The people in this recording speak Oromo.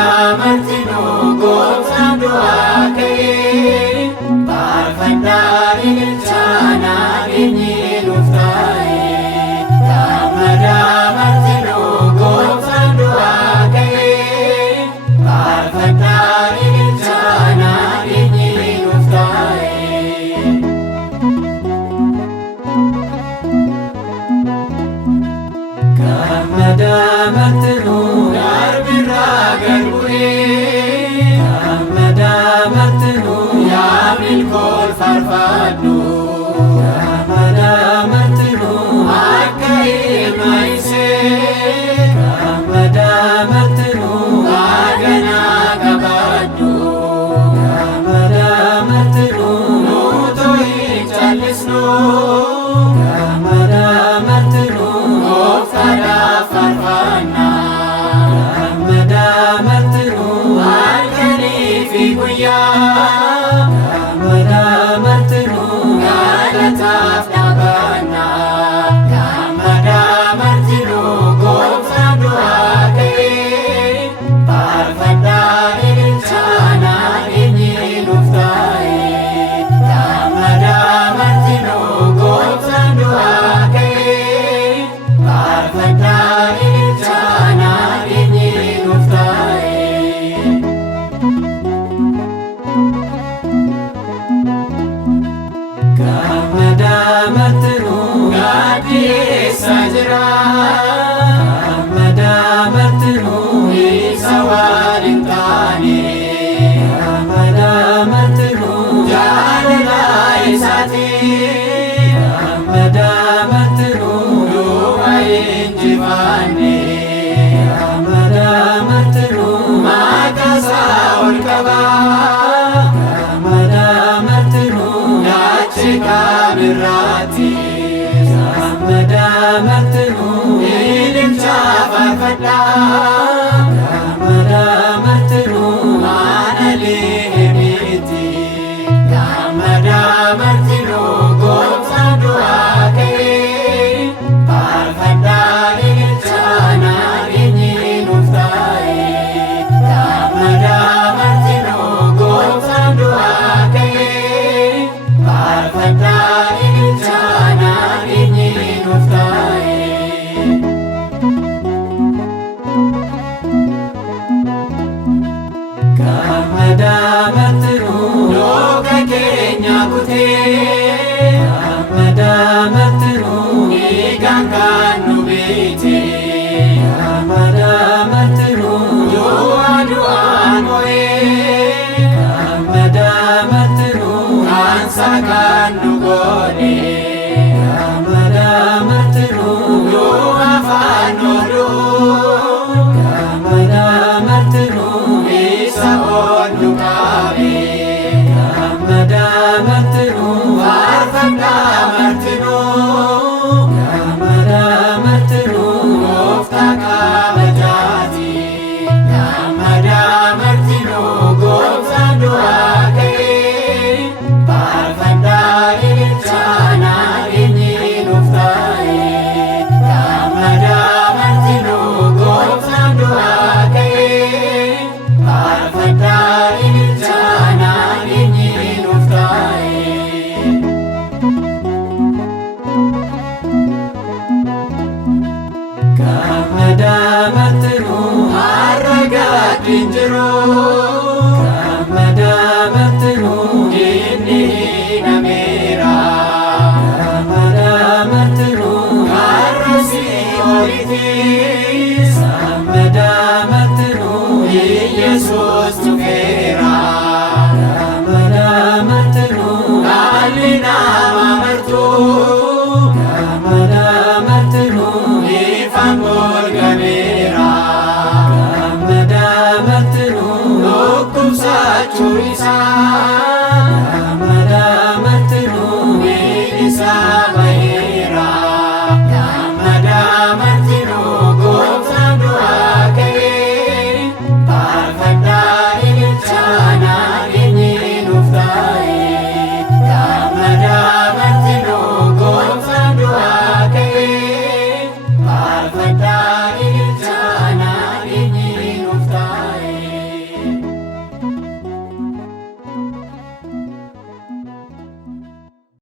martinu gooftaan du'aa ka'ee faarfadhaa ililchaana keenyi nuuf taa'e. Gammadaa martinu gooftaan du'aa ka'ee faarfadhaa ililchaana keenyi nuuf taa'e. Gammadaa martinu garbirraa garbu'ee gammadaa martinu yaamil kol faarfadhu. Gammadaa martinu akka ilma isee gammadaa martinu baganaa qabadhu. Gammadaa martinu nuto hin callisnu gammadaa martinu gooftaadhaaf faarfannaa. Gammadaa martinu halkanii fi guyyaa gammadaa martinu galataaf dhaabannaa. Gammadaa martinu gooftaan du'aa ka'ee faarfadhaa ililchaana keenyi nuuf taa'e. Gammadaa martinu gooftaan du'aa ka'ee faarfadhaa ililchaana keenyi nuuf taa'e. Gammadaa martinu gaaddi eessa jira? Gammadaa martinu isa waliin taane. Gammadaa martinu jaalala isaati. Gammadaa martinu du'a injifanne. Gammadaa martinu maqaasaa ol qaba. Gammadaa martinu daachika birraati. Gammadaa martinu ililcha faarfadhaa. Gammadaa martinu maanalee miti. Gammadaa martinu gooftaan du'aa ka'ee faarfadhaa ililchaana keenyi nuuf taa'e. Gammadaa martinu gooftaan du'aa ka'ee faarfadhaa ililchaana keenyi nuuf taa'e. Gammadaa martinu looga keenya kutee. Gammadaa martinu dhiigaan kan nu biite. Gammadaa martinu du'aan mo'ee. Gammadaa martinu kaansa kan nu goone. Gammadaa martinu afaan ooluu. Gammadaa martinu isa ol nu qaabe. Gammadaa martinu faarfadhaa martinu. Gammadaa martinu gooftaa kabajaati. Gammadaa martinu gooftaan du'aa ka'ee faarfadhaa ililchaana keenyi nuuf taa'e. Gammadaa martinu gooftaan du'aa ka'ee faarfadhaa ililchaana keenyi nuuf taa'e. Gammadaa martinu har'a gaaddiin jiru. Gammadaa martinu inni hinameera. Gammadaa martinu har'a si'oolitis. Gammadaa martinu Yesuus dhufeera. Gammadaa martinu haalli nama martu. Gammadaa martinu ifaan golgameera. Gammadaa martinu dhukkubsachuu isaa. Gammadaa martinu isaa baheera. Gammadaa martinu gooftaan du'aa ka'ee faarfadhaa ililchaana keenyi nuuf taa'e. Gammadaa martinu gooftaan du'aa ka'ee faarfadhaa